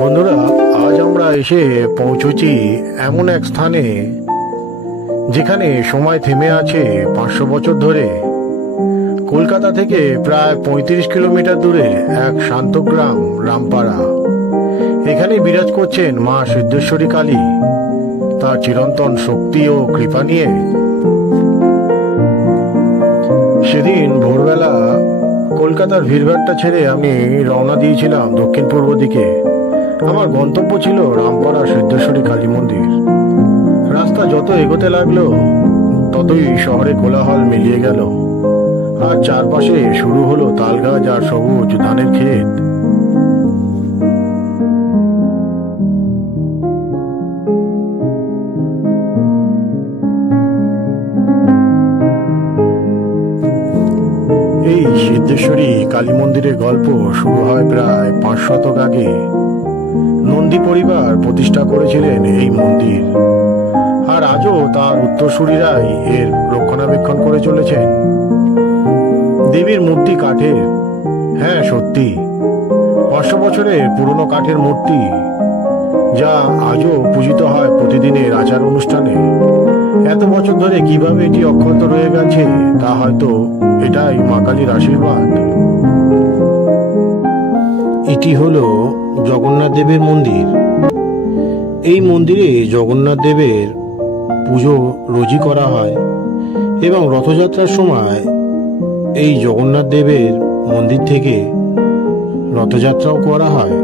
বন্ধুরা, আজ আমরা এসে পৌঁছেছি এমন এক স্থানে যেখানে সময় থেমে আছে 500 বছর ধরে। কলকাতা থেকে প্রায় 35 কিলোমিটার দূরে এক শান্ত গ্রাম রামপাড়া। এখানে বিরাজ করছেন মা সিদ্ধেশ্বরী কালী, তার চিরন্তন শক্তি ও কৃপা নিয়ে। সেদিন ভোরবেলা কলকাতার ভিড়ভাট্টা ছেড়ে আমি রওনা দিয়েছিলাম দক্ষিণ পূর্ব দিকে। আমার গন্তব্য ছিল রামপাড়া সিদ্ধেশ্বরী কালী মন্দির। রাস্তা যত এগোতে লাগলো ততই শহরে কোলাহল মিলিয়ে গেল, আর চারপাশে শুরু হলো তালগাছ আর সবুজ ধানের ক্ষেত। এই সিদ্ধেশ্বরী কালী মন্দিরের গল্প শুরু হয় প্রায় 5 শতক আগে। নন্দী পরিবার প্রতিষ্ঠা করেছিলেন এই মন্দির, আর আজও তার উত্তরসূরিরাই এর রক্ষণাবেক্ষণ করে চলেছেন। দেবীর মূর্তি কাঠের, হ্যাঁ সত্যি 500 বছরের পুরনো কাঠের মূর্তি, যা আজও পূজিত হয় প্রতিদিনের আচার অনুষ্ঠানে। এত বছর ধরে কিভাবে এটি অক্ষত রয়ে গেছে তা হয়তো এটাই মা কালীর আশীর্বাদ। এটি হলো জগন্নাথ দেবের মন্দির। এই মন্দিরে জগন্নাথ দেবের পুজো রোজই করা হয় এবং রথযাত্রার সময় এই জগন্নাথ দেবের মন্দির থেকে রথযাত্রাও করা হয়।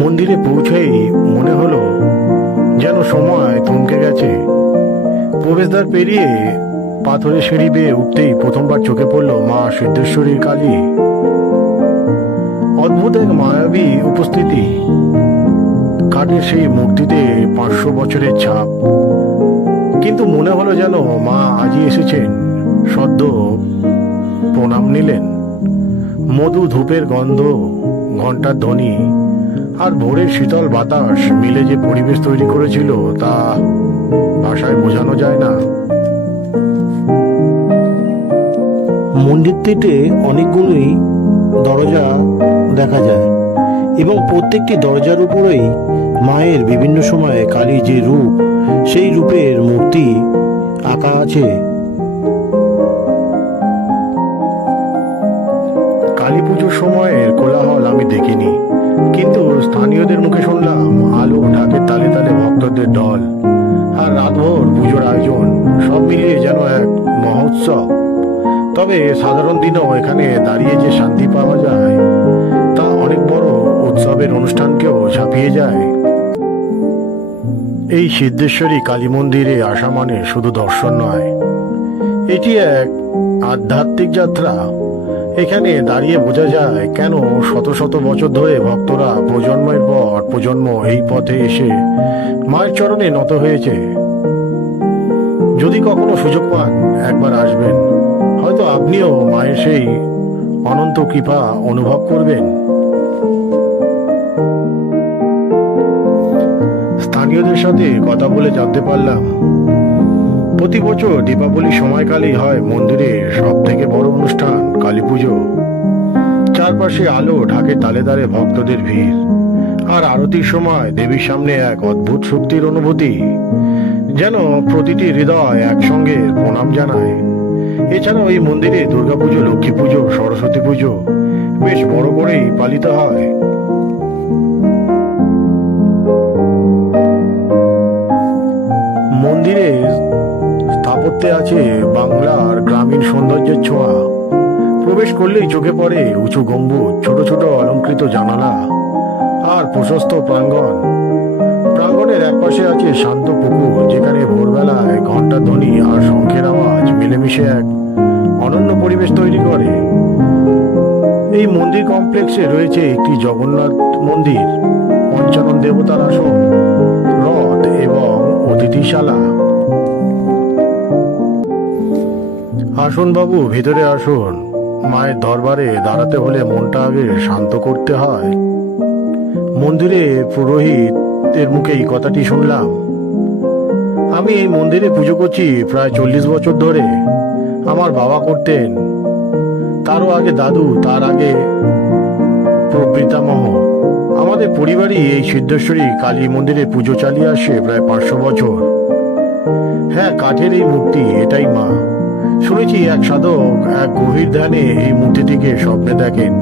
মন্দিরে পৌঁছেই মনে হলো যেন সময় থমকে গেছে। প্রবেশদ্বার পেরিয়ে পাথরের সিঁড়ি বেয়ে উঠতেই প্রথমবার চোখে পড়ল মা সিদ্ধেশ্বরীর কালী। অদ্ভুত এক মায়াবী উপস্থিতি। কাঠের সেই মূর্তিতে 500 বছরের ছাপ, কিন্তু মনে হলো যেন মা আজই এসেছেন, সদ্য প্রণাম নিলেন। মধু ধূপের গন্ধ, ঘণ্টার ধ্বনি আর ভোরের শীতল বাতাস মিলে যে পরিবেশ তৈরি করেছিল তা ভাষায় বোঝানো যায় না। মন্দিরটিতে অনেকগুলোই দরজা দেখা যায় এবং প্রত্যেকটি দরজার উপরেই মায়ের বিভিন্ন সময়ে কালী যে রূপ, সেই রূপের মূর্তি আঁকা আছে। কালী পুজোর সময়ের কোলাহল আমি দেখিনি, কিন্তু স্থানীয়দের মুখে শুনলাম আলো ঢাকের তালে তালে ভক্তদের দল আর রাতভর পুজোর আয়োজন, সব মিলিয়ে যেন এক মহোৎসব। তবে সাধারণ দিনেও এখানে দাঁড়িয়ে যে শান্তি পাওয়া যায় তা অনেক বড় উৎসবের অনুষ্ঠানকেও ছাপিয়ে যায়। এই সিদ্ধেশ্বরী কালী মন্দিরে আসা মানে শুধু দর্শন নয়, এটি এক আধ্যাত্মিক যাত্রা। এখানে দাঁড়িয়ে বোঝা যায় কেন শত শত বছর ধরে ভক্তরা প্রজন্মের পর প্রজন্ম এই পথে এসে মায়ের চরণে নত হয়েছে। যদি কখনো সুযোগ পান একবার আসবেন, হয়তো আপনিও মায়ের সেই অনন্ত কৃপা অনুভব করবেন। স্থানীয়দের সাথে কথা বলে জানতে পারলাম প্রতি বছর দীপাবলির সময়কালেই হয় মন্দিরে সব থেকে বড় অনুষ্ঠান কালী পুজো। চারপাশে আলো ঢাকে তালে তালে ভক্তদের ভিড়, আর আরতির সময় দেবীর সামনে এক অদ্ভুত শক্তির অনুভূতি, যেন প্রতিটি হৃদয় একসঙ্গে প্রণাম জানায়। এছাড়াও এই মন্দিরে দুর্গাপুজো, লক্ষ্মী পুজো, সরস্বতী পুজো বেশ বড় করেই পালিত হয়। মন্দিরের স্থাপত্য মধ্যে আছে বাংলার গ্রামীণ সৌন্দর্যের ছোঁয়া। প্রবেশ করলেই চোখে পড়ে উঁচু গম্বুজ, ছোট ছোট অলঙ্কৃত জানালা আর প্রশস্ত প্রাঙ্গণ। প্রাঙ্গণের একপাশে আছে শান্ত পুকুর, যেখানে ভোরবেলায় ঘণ্টার ধ্বনি আর শঙ্খের আওয়াজ মিলেমিশে এক অনন্য পরিবেশ তৈরি করে। এই মন্দির কমপ্লেক্সে রয়েছে একটি জগন্নাথ মন্দির, পঞ্চানন দেবতার আসন, রথ এবং অতিথিশালা। আসুন বাবু, ভেতরে আসুন। মায়ের দরবারে দাঁড়াতে হলে মনটা আগে শান্ত করতে হয়। মন্দিরে পুরোহিতের মুখে এই কথাটি শুনলাম। আমি এই মন্দিরে পুজো করছি প্রায় 40 বছর ধরে। আমার বাবা করতেন, তারও আগে দাদু, তার আগে প্রপিতামহ। আমাদের পরিবারই এই সিদ্ধেশ্বরী কালী মন্দিরে পুজো চালিয়ে আসে প্রায় 500 বছর। হ্যাঁ, কাঠের এই মূর্তি, এটাই মা। শুনেছি এক সাধক এক গভীর ধ্যানে এই মূর্তিটিকে স্বপ্নে দেখেন।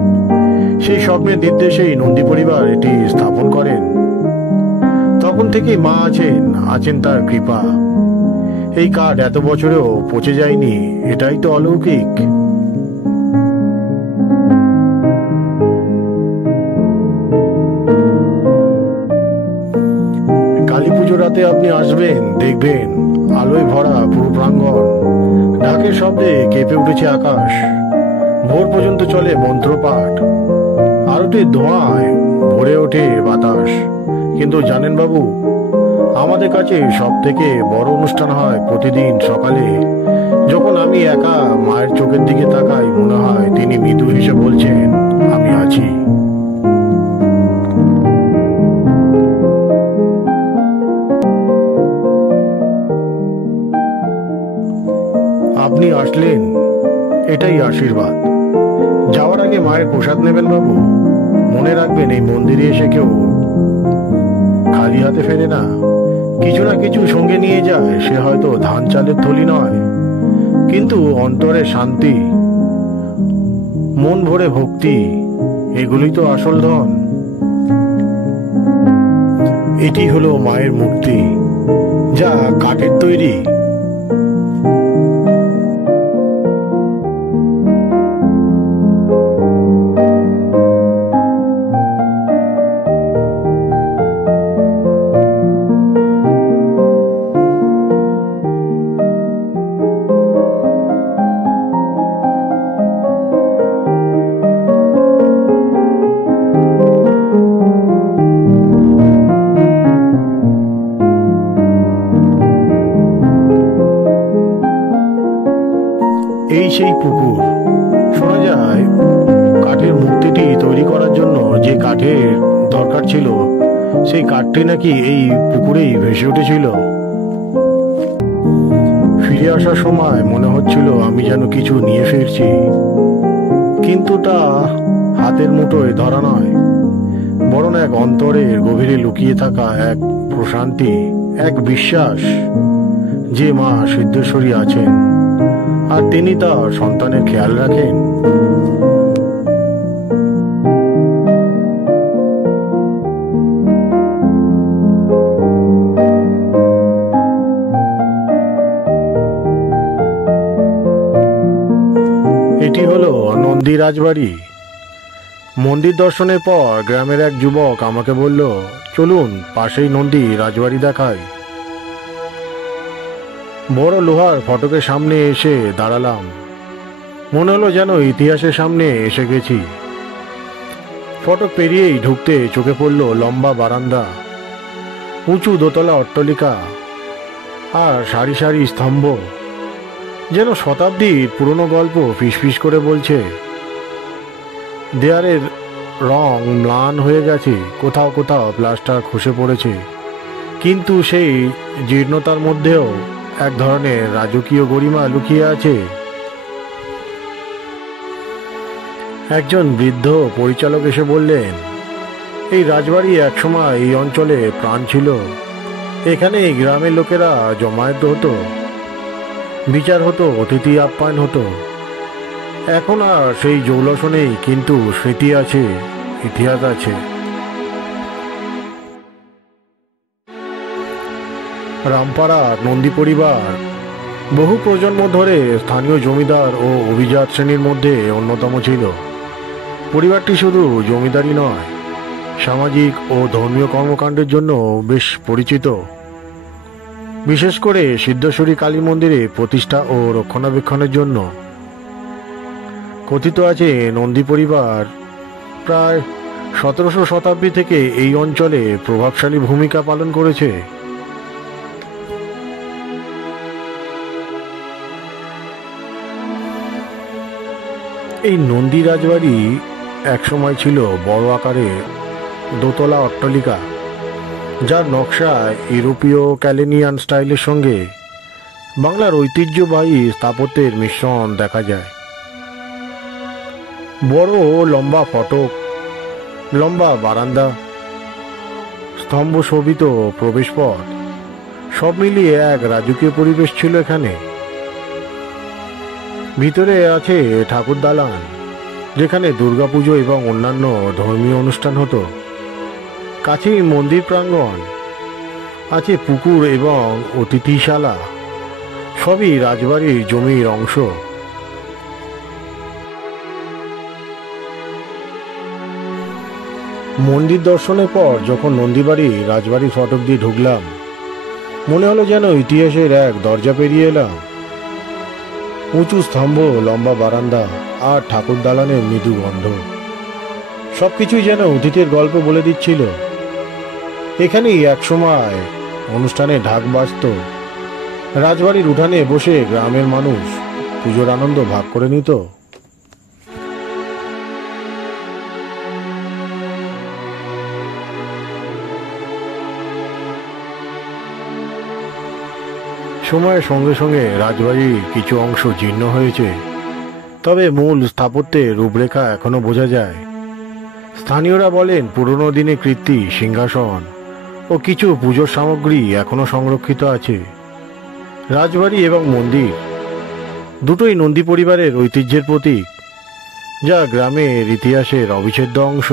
সেই স্বপ্নের নির্দেশেই নন্দী পরিবার এটি স্থাপন করেন। তখন থেকেই মা আছেন তার কৃপা। এই কাঠ এত বছরেও পচে যায়নি, এটাই তো অলৌকিক। কালী পুজো রাতে আপনি আসবেন, দেখবেন আলোয় ভরা পুরো প্রাঙ্গণ, ঢাকের শব্দে কেঁপে উঠেছে আকাশ। ভোর পর্যন্ত চলে মন্ত্রপাঠ, আরতির ধোঁয়ায় ভরে ওঠে বাতাস। কিন্তু জানেন বাবু, আমাদের কাছে সব থেকে বড় অনুষ্ঠান হয় প্রতিদিন সকালে, যখন আমি একা মায়ের চোখের দিকে তাকাই। মনে হয় তিনি মৃদু হেসে বলছেন, আমি আছি। আপনি আসলেন, এটাই আশীর্বাদ। যাওয়ার আগে মায়ের প্রসাদ নেবেন বাবু। মনে রাখবেন, এই মন্দিরে এসে কেউ খালি হাতে ফেরে না, কিছু না কিছু সঙ্গে নিয়ে যায়। সে হয়তো ধান চালের থলি নয়, কিন্তু অন্তরে শান্তি, মন ভরে ভক্তি, এগুলোই তো আসল ধন। এটি হলো মায়ের মূর্তি, যা কাঠের তৈরি। এই সেই পুকুর। শোনা যায় কাঠের মূর্তিটি তৈরি করার জন্য যে কাঠের দরকার ছিল, সেই কাঠটি নাকি এই পুকুরেই ভেসে উঠেছিল। ফিরে আসার সময় মনে হচ্ছিল আমি যেন কিছু নিয়ে ফিরছি, কিন্তু তা হাতের মুঠোয় ধরা নয়, বরং এক অন্তরের গভীরে লুকিয়ে থাকা এক প্রশান্তি, এক বিশ্বাস যে মা সিদ্ধেশ্বরী আছেন আর তিনি তার সন্তানের খেয়াল রাখেন। এটি হলো নন্দী রাজবাড়ি। মন্দির দর্শনের পর গ্রামের এক যুবক আমাকে বলল, চলুন পাশেই নন্দী রাজবাড়ি দেখাই। বড় লোহার ফটকের সামনে এসে দাঁড়ালাম। মনে হলো যেন ইতিহাসের সামনে এসে গেছি। ফটক পেরিয়েই ঢুকতে চোখে পড়ল লম্বা বারান্দা, উঁচু দোতলা অট্টালিকা আর সারি সারি স্তম্ভ, যেন শতাব্দীর পুরনো গল্প ফিসফিস করে বলছে। দেয়ালের রং ম্লান হয়ে গেছে, কোথাও কোথাও প্লাস্টার খসে পড়েছে, কিন্তু সেই জীর্ণতার মধ্যেও এক ধরনের রাজকীয় গরিমা লুকিয়ে আছে। একজন বৃদ্ধ পরিচালক এসে বললেন, এই রাজবাড়ি একসময় এই অঞ্চলে প্রাণ ছিল। এখানে গ্রামের লোকেরা জমায়েত হতো, বিচার হতো, অতিথি আপ্যায়ন হতো। এখন আর সেই জৌলস নেই, কিন্তু স্মৃতি আছে, ইতিহাস আছে। রামপাড়ার নন্দী পরিবার বহু প্রজন্ম ধরে স্থানীয় জমিদার ও অভিজাত শ্রেণীর মধ্যে অন্যতম ছিল। পরিবারটি শুধু জমিদারি নয়, সামাজিক ও ধর্মীয় কর্মকাণ্ডের জন্য বেশ পরিচিত। বিশেষ করে সিদ্ধেশ্বরী কালী মন্দিরে প্রতিষ্ঠা ও রক্ষণাবেক্ষণের জন্য। কথিত আছে নন্দী পরিবার প্রায় 17শো শতাব্দী থেকে এই অঞ্চলে প্রভাবশালী ভূমিকা পালন করেছে। এই নন্দী রাজবাড়ি একসময় ছিল বড় আকারে দোতলা অট্টালিকা, যার নকশা ইউরোপীয় ক্যালেনিয়ান স্টাইলের সঙ্গে বাংলার ঐতিহ্যবাহী স্থাপত্যের মিশ্রণ দেখা যায়। বড় লম্বা ফটক, লম্বা বারান্দা, স্তম্ভ শোভিত প্রবেশপথ, সব মিলিয়ে এক রাজকীয় পরিবেশ ছিল এখানে। ভিতরে আছে ঠাকুর দালান, যেখানে দুর্গাপুজো এবং অন্যান্য ধর্মীয় অনুষ্ঠান হতো। কাছেই মন্দির প্রাঙ্গণ, আছে পুকুর এবং অতিথিশালা, সবই রাজবাড়ির জমির অংশ। মন্দির দর্শনের পর যখন নন্দীবাড়ি রাজবাড়ির ফটক দিয়ে ঢুকলাম, মনে হলো যেন ইতিহাসের এক দরজা পেরিয়ে এলাম। উঁচু স্তম্ভ, লম্বা বারান্দা আর ঠাকুর দালানের মৃদু গন্ধ, সবকিছুই যেন অতীতের গল্প বলে দিচ্ছিল। এখানেই একসময় অনুষ্ঠানে ঢাক বাজত। রাজবাড়ির উঠানে বসে গ্রামের মানুষ পুজোর আনন্দ ভাগ করে নিত। সময়ের সঙ্গে সঙ্গে রাজবাড়ির কিছু অংশ জীর্ণ হয়েছে, তবে মূল স্থাপত্যের রূপরেখা এখনো বোঝা যায়। স্থানীয়রা বলেন পুরনো দিনে কীর্তি, সিংহাসন ও কিছু পুজোর সামগ্রী এখনো সংরক্ষিত আছে। রাজবাড়ি এবং মন্দির দুটোই নন্দী পরিবারের ঐতিহ্যের প্রতীক, যা গ্রামের ইতিহাসের অবিচ্ছেদ্য অংশ।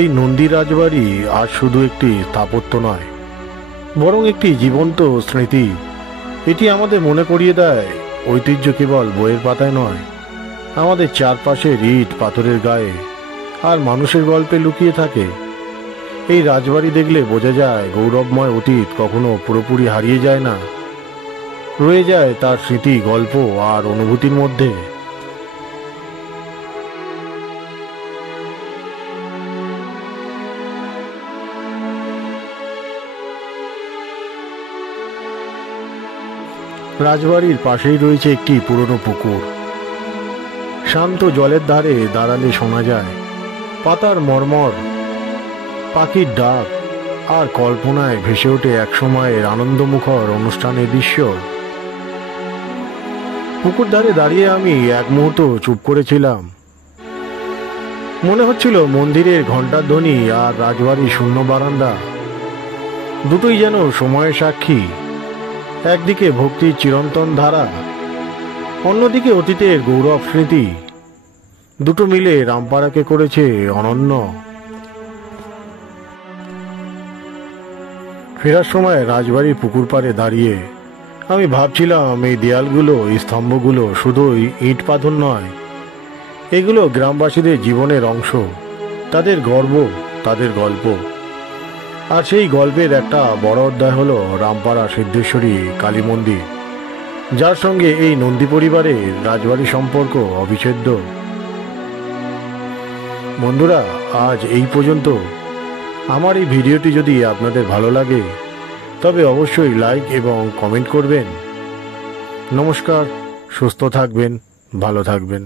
এই নন্দী রাজবাড়ি আজ শুধু একটি স্থাপত্য নয়, বরং একটি জীবন্ত স্মৃতি। এটি আমাদের মনে করিয়ে দেয় ঐতিহ্য কেবল বইয়ের পাতায় নয়, আমাদের চারপাশের ইট পাথরের গায়ে আর মানুষের গল্পে লুকিয়ে থাকে। এই রাজবাড়ি দেখলে বোঝা যায় গৌরবময় অতীত কখনো পুরোপুরি হারিয়ে যায় না, রয়ে যায় তার স্মৃতি, গল্প আর অনুভূতির মধ্যে। রাজবাড়ির পাশেই রয়েছে একটি পুরনো পুকুর। শান্ত জলের ধারে দাঁড়ালে শোনা যায় পাতার মর্মর, পাখির ডাক আর কল্পনায় ভেসে ওঠে একসময়ের আনন্দমুখর অনুষ্ঠানের দৃশ্য। পুকুর ধারে দাঁড়িয়ে আমি এক মুহূর্ত চুপ করেছিলাম। মনে হচ্ছিল মন্দিরের ঘণ্টার ধ্বনি আর রাজবাড়ির শূন্য বারান্দা দুটোই যেন সময়ের সাক্ষী। একদিকে ভক্তির চিরন্তন ধারা, অন্যদিকে অতীতের গৌরব স্মৃতি। দুটো মিলে রামপাড়াকে করেছে অনন্য। ফেরার সময় রাজবাড়ির পুকুর পাড়ে দাঁড়িয়ে আমি ভাবছিলাম এই দেয়ালগুলো, এই স্তম্ভগুলো শুধুই ইট পাথর নয়, এগুলো গ্রামবাসীদের জীবনের অংশ, তাদের গর্ব, তাদের গল্প। আর সেই গল্পের একটা বড় অধ্যায় হলো রামপাড়া সিদ্ধেশ্বরী কালী মন্দির, যার সঙ্গে এই নন্দী পরিবারের রাজবাড়ি সম্পর্ক অবিচ্ছেদ্য। বন্ধুরা, আজ এই পর্যন্ত। আমার এই ভিডিওটি যদি আপনাদের ভালো লাগে তবে অবশ্যই লাইক এবং কমেন্ট করবেন। নমস্কার, সুস্থ থাকবেন, ভালো থাকবেন।